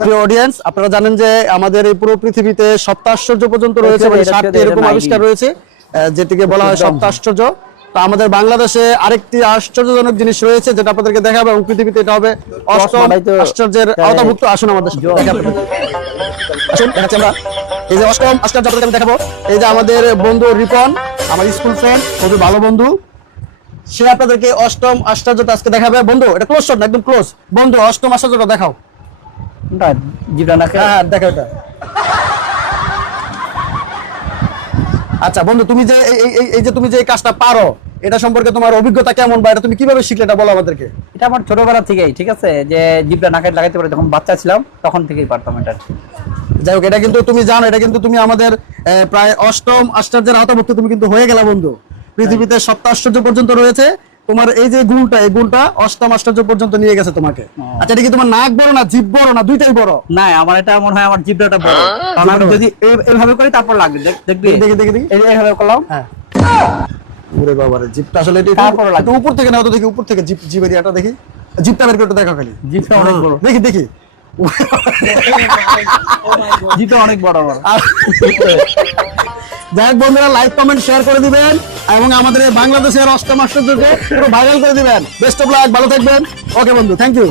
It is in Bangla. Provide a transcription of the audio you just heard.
প্রিয় অডিয়েন্স, আপনারা জানেন যে আমাদের এই পুরো পৃথিবীতে সপ্ত আশ্চর্য পর্যন্ত রয়েছে, মানে 7টি এরকম আবিষ্কার রয়েছে যেটিকে বলা হয় সপ্ত আশ্চর্য। তো আমাদের বাংলাদেশে আরেকটি আশ্চর্যজনক জিনিস রয়েছে যেটা আপনাদেরকে দেখাবো, এবং পৃথিবীতে এটা হবে অষ্টম আশ্চর্যের আওতাভুক্ত। আসুন আমাদের সাথে দেখাবো। আসুন দেখাচ্ছি আমরা। এই যে অষ্টম আশ্চর্য আপনাদেরকে আমি দেখাবো। এই যে আমাদের বন্ধু রিপন, আমার স্কুল ফ্রেন্ড, খুবই ভালো বন্ধু, সে আপনাদেরকে অষ্টম আশ্চর্যটা আজকে দেখাবে। বন্ধু এটা ক্লোজ শট না, একদম ক্লোজ। বন্ধু অষ্টম আশ্চর্যটা দেখাও। হ্যাঁ দেখো এটা। আচ্ছা বন্ধু, তুমি যে এই যে তুমি যে এই কাজটা পারো, এটা সম্পর্কে তোমার অভিজ্ঞতা কেমন, বা এটা তুমি কিভাবে শিখলে এটা বলো আমাদেরকে। এটা আমার ছোটবেলা থেকেই, ঠিক আছে, যে জিভটা নাকে লাগাইতে পারে, যখন বাচ্চা ছিলাম তখন থেকেই পারতাম এটা। যাই হোক, এটা কিন্তু তুমি জানো, এটা কিন্তু তুমি আমাদের প্রায় অষ্টম আশ্চর্যের আওতাভুক্ত তুমি কিন্তু হয়ে গেলা বন্ধু। পৃথিবীতে সপ্ত আশ্চর্য পর্যন্ত রয়েছে, তোমার এই যে গুণটা, এই গুণটা অষ্টম আশ্চর্য পর্যন্ত নিয়ে গেছে তোমাকে। আচ্ছা, এটা কি তোমার নাক বড় না জিভ বড় না দুইটাই বড়? না, আমার এটা মনে হয় আমার জিভটা বড়, কারণ আমি যদি এইভাবে করি তারপর লাগবে, দেখবি? দেখি দেখি দেখি, এইভাবে করলাম। হ্যাঁ। ওরে বাবা রে, জিভটা আসলে এটা একটু উপর থেকে নাও তো, দেখি উপর থেকে জিভের ইয়াটা দেখি, জিভটা বের করে একটু দেখাও খালি। জিভটা অনেক বড়, দেখি দেখি। জিভটা অনেক বড় আমার। যাই হোক বন্ধুরা, লাইক কমেন্ট শেয়ার করে দিবেন, এবং আমাদের বাংলাদেশের অষ্টম আশ্চর্যকে পুরো ভাইরাল করে দিবেন। বেস্ট অফ লাক, ভালো থাকবেন। ওকে বন্ধু, থ্যাংক ইউ।